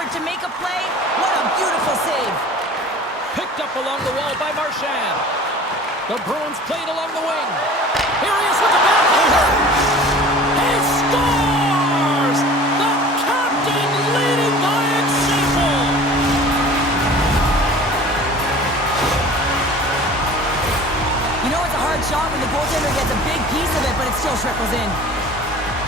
effort to make a play. What a beautiful save. Picked up along the wall by Marchand. The Bruins played along the wing. Here he is with the backhander. He scores! The captain leading by example. You know it's a hard shot when the goaltender gets a big piece of it, but it still trickles in.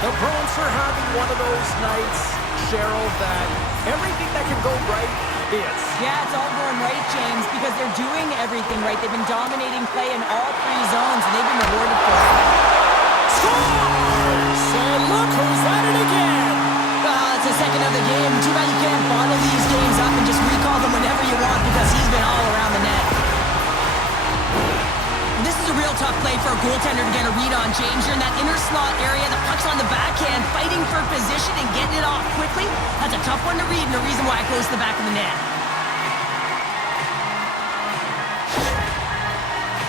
The Bruins are having one of those nights, Cheryl, that everything that can go right is. Yeah, it's all going right, James, because they're doing everything right. They've been dominating play in all three zones, and they've been rewarded for it. Scores! And look who's at it again. It's the second of the game. Too bad you can't bottle these games up and just recall them whenever you want, because he's been all around the net. This is a real tough play for a goaltender to get a read on, James. You're in that inner slot area, the puck's on the backhand, fighting for position and getting it off quickly. That's a tough one to read, and the reason why it goes to the back of the net.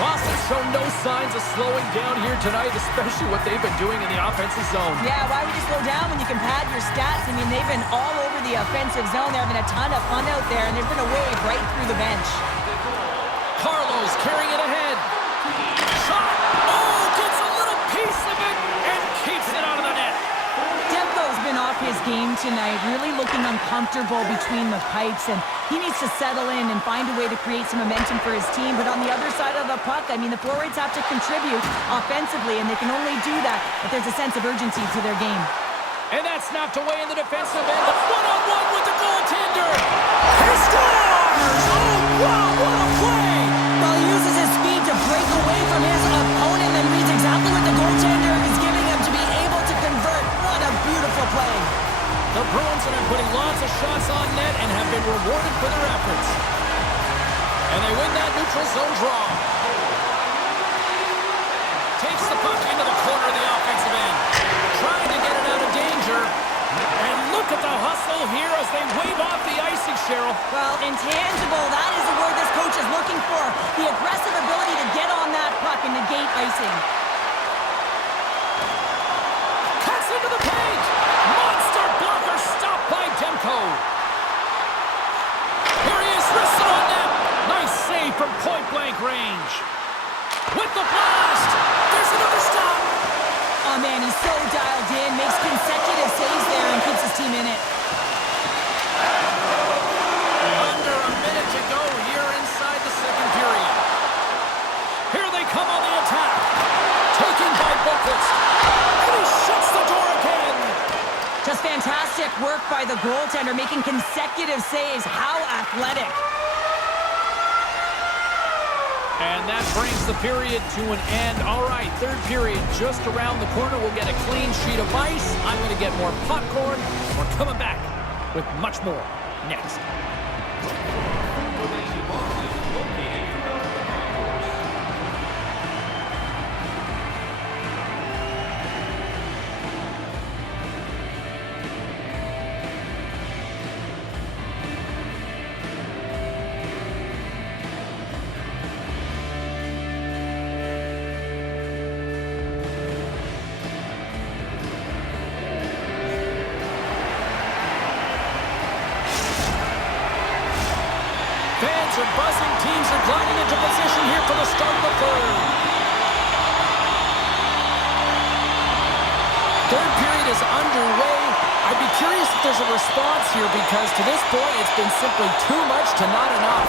Boston's shown no signs of slowing down here tonight, especially what they've been doing in the offensive zone. Yeah, why would you slow down when you can pad your stats? I mean, they've been all over the offensive zone. They're having a ton of fun out there, and they've been a wave right through the bench. Carlos carrying it ahead. Shot! Oh, gets a little piece of it and keeps it out of the net. Demko's been off his game tonight, really looking uncomfortable between the pipes, and he needs to settle in and find a way to create some momentum for his team. But on the other side of the puck, I mean, the forwards have to contribute offensively, and they can only do that if there's a sense of urgency to their game. And that's snapped away in the defensive end. One-on-one with the goaltender. He scores! Oh, wow, what a play! Well, he uses his speed to break away from his opponent and reads exactly what the goaltender is giving him to be able to convert. What a beautiful play. The Bruins have been putting lots of shots on net and have been rewarded for their efforts. And they win that neutral zone draw. Takes the puck into the corner of the offensive end. Trying to get it out of danger. And look at the hustle here as they wave off the icing, Cheryl. Well, intangible, that is the word this coach is looking for. The aggressive ability to get on that puck and negate icing. Cuts into the paint. Monster blocker stopped by Demko. Here he is, wristed on net. Nice save from point-blank range. With the blast. There's another stop. Oh, man, he's so dialed in, makes consecutive saves there and keeps his team in it. Under a minute to go here inside the second period. Here they come on the attack. Taken by Boqvist. And he shuts the door again. Just fantastic work by the goaltender, making consecutive saves. How athletic. And that brings the period to an end. All right, third period just around the corner. We'll get a clean sheet of ice. I'm going to get more popcorn. We're coming back with much more next. Fans are buzzing. Teams are gliding into position here for the start of the third. Third period is underway. I'd be curious if there's a response here because to this point it's been simply too much to not enough.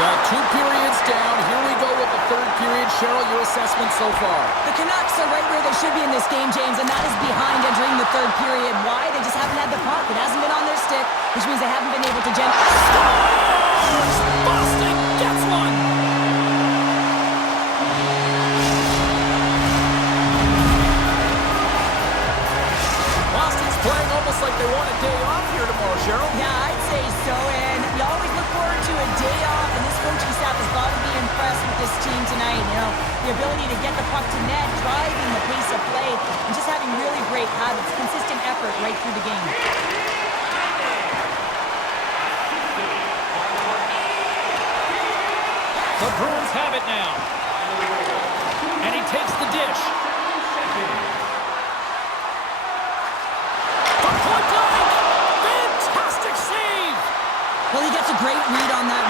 Well, 2 periods down. Here we go with the third period. Cheryl, your assessment so far? The Canucks are right where they should be in this game, James, and that is behind entering the third period. Why? They just haven't had the puck. It hasn't been on their stick, which means they haven't been able to generate. Boston gets one! Boston's playing almost like they want a day off here tomorrow, Cheryl. Yeah, I'd say so, and you always look forward to a day off, and this coaching staff has got to be impressed with this team tonight. You know, the ability to get the puck to net, driving the pace of play, and just having really great habits, consistent effort right through the game. The Bruins have it now. And he takes the dish. From point blank! Fantastic save!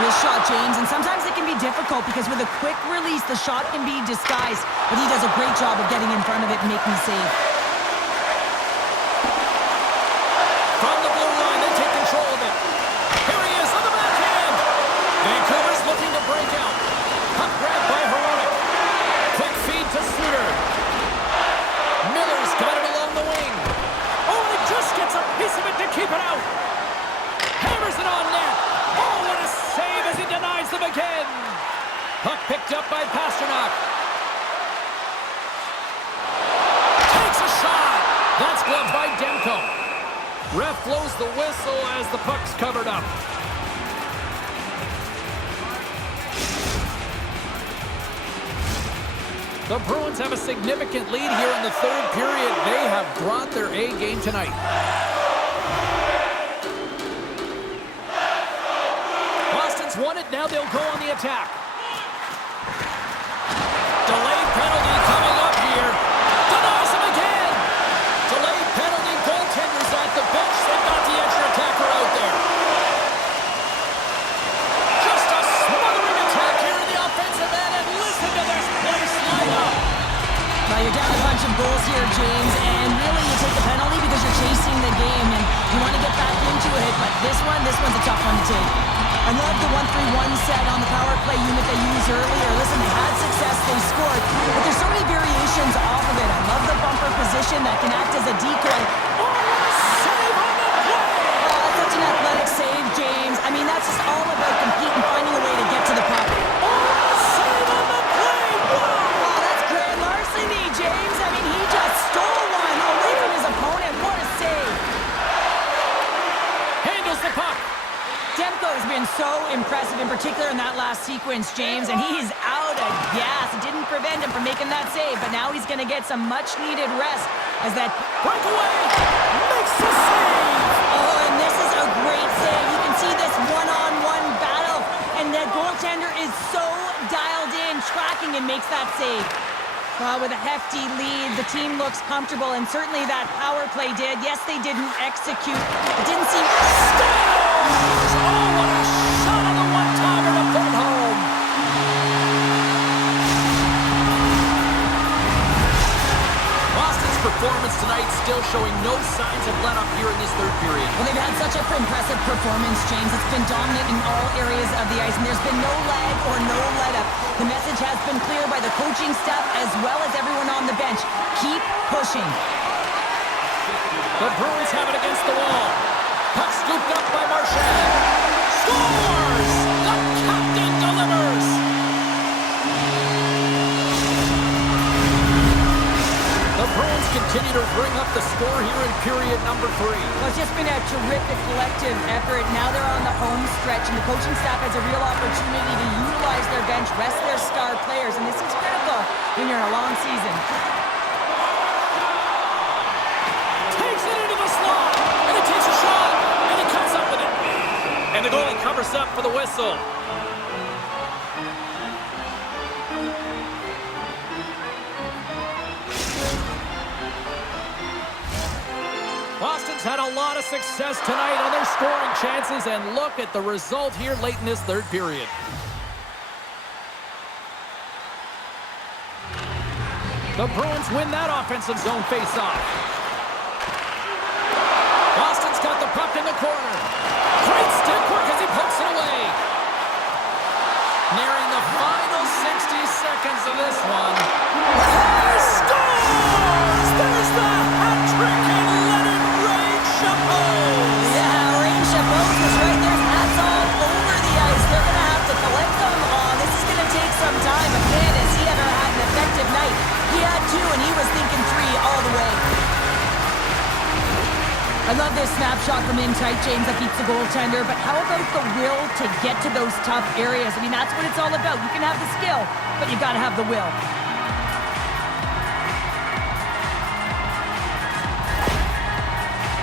with shot, James, and sometimes it can be difficult because with a quick release, the shot can be disguised, but he does a great job of getting in front of it and making the save. From the blue line, they take control of it. Here he is on the backhand. Vancouver's looking to break out. Puck grabbed by Hronek. Quick feed to Suter. Miller's got it along the wing. Oh, and he just gets a piece of it to keep it out. Hammers it on net. Oh, what a save as he denies them again. Puck picked up by Pastrnak. Takes a shot. That's gloved by Demko. Ref blows the whistle as the puck's covered up. The Bruins have a significant lead here in the third period. They have brought their A game tonight. Boston's won it. Now they'll go on the attack. Delayed penalty coming up here. Denies him again. Delayed penalty. Goaltender's at the bench. They got the extra attacker out there. Just a smothering attack here in the offensive end. And listen to this place light up. Now you're down a bunch of goals here, James, and really you take the penalty because you're chasing the game and you want to get back into it, but this one's a tough one to take. I love the 1-3-1 set on the power play unit they used earlier. Listen, they had success, they scored, but there's so many variations off of it. I love the bumper position that can act as a decoy. Oh, what a save on the play! Oh, such an athletic save, James. I mean, that's just all about competing, finding a way to get to the puck. Oh, save on the play! Wow! Oh, that's grand larceny, James. I mean, he just stole one away from his opponent. What a save. Handles the puck. Demko has been so impressive, in particular in that last sequence, James, and he's out of gas. It didn't prevent him from making that save, but now he's going to get some much-needed rest as that Breakaway makes the save. Oh, and this is a great save. You can see this one-on-one battle, and the goaltender is so dialed in, tracking, and makes that save. With a hefty lead, the team looks comfortable, and certainly that power play did. Yes, they didn't execute. It didn't seem... Oh, what a shot on the one-timer to put it home. Boston's performance tonight still showing no signs of let-up here in this third period. Well, they've had such an impressive performance, James. It's been dominant in all areas of the ice, and there's been no lag or no let-up. The message has been clear by the coaching staff as well as everyone on the bench. Keep pushing. The Bruins have it against the wall. Puck scooped up by Marchand. Scores! The captain delivers! The Bruins continue to bring up the score here in period number 3. Well, it's just been a terrific collective effort. Now they're on the home stretch, and the coaching staff has a real opportunity to utilize their bench, rest their star players, and this is critical when you're in a long season. Takes it into the slot, and it takes a shot, and he comes up with it. And the goalie covers up for the whistle. Boston's had a lot of success tonight on their scoring chances, and look at the result here late in this third period. The Bruins win that offensive zone face-off. Boston's got the puck in the corner. Great stick work as he pokes it away. Nearing the final 60 seconds of this one. He scores! There's the hat trick, and let it rain, Chapeau! Yeah, Rain Chapeau is right there. Hats all over the ice. They're going to have to collect them all. This is going to take some time, but man, has he ever had an effective night. He had 2, and he was thinking 3 all the way. I love this snapshot from in tight, James, that beats the goaltender, but how about the will to get to those tough areas? I mean, that's what it's all about. You can have the skill, but you've got to have the will.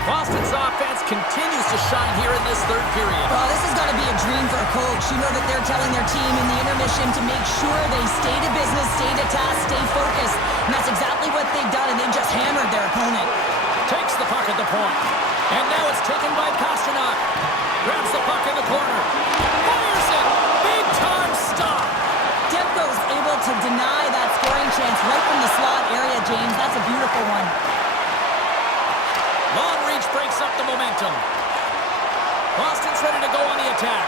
Boston's offense continues to shine here in this third period. Well, this has got to be a dream for a coach. You know that they're telling their team in the intermission to make sure they stay to business, stay to task, stay focused. And that's exactly what they've done, and they've just hammered their opponent. Takes the puck at the point. And now it's taken by Pastrnak. Grabs the puck in the corner. Fires it. deny that scoring chance right from the slot area, James. That's a beautiful one. Long reach breaks up the momentum. Boston's ready to go on the attack.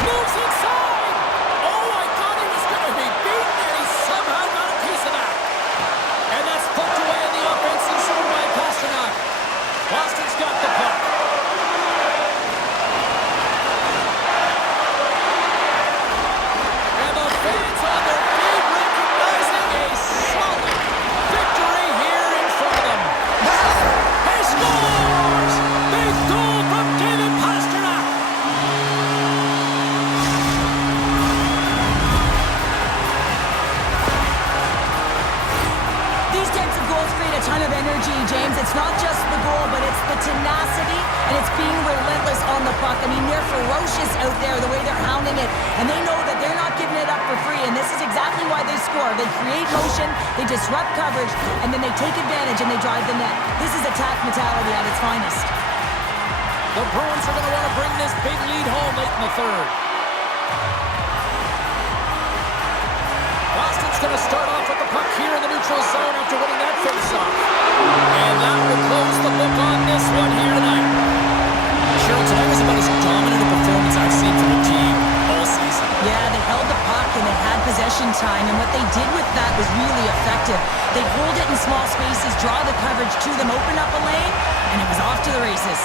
Moves inside! Oh, I thought he was going to be beaten, and he somehow got a piece of that. And that's poked away in the offensive zone by Pastrnak. Boston's got the puck. And the fans on their feet recognizing a solid victory here in front of them. He scores! Big goal from David Pastrnak! These types of goals create a ton of energy, James. It's not just the goal, but it's the tenacity, and it's being relentless on the puck. I mean, they're ferocious out there, the way they're hounding it, and they know that they're not giving it up for free, and this is exactly why they score. They create motion, they disrupt coverage, and then they take advantage and they drive the net. This is attack mentality at its finest. The Bruins are going to want to bring this big lead home late in the third. Boston's going to start off with the puck here in the neutral zone after winning that face-off. And that will close the book on this one here tonight. Cheryl, tonight was about as dominant a performance I've seen from a team all season. Yeah, they held the puck and they had possession time, and what they did with that was really effective. They hold it in small spaces, draw the coverage to them, open up a lane, and it was off to the races.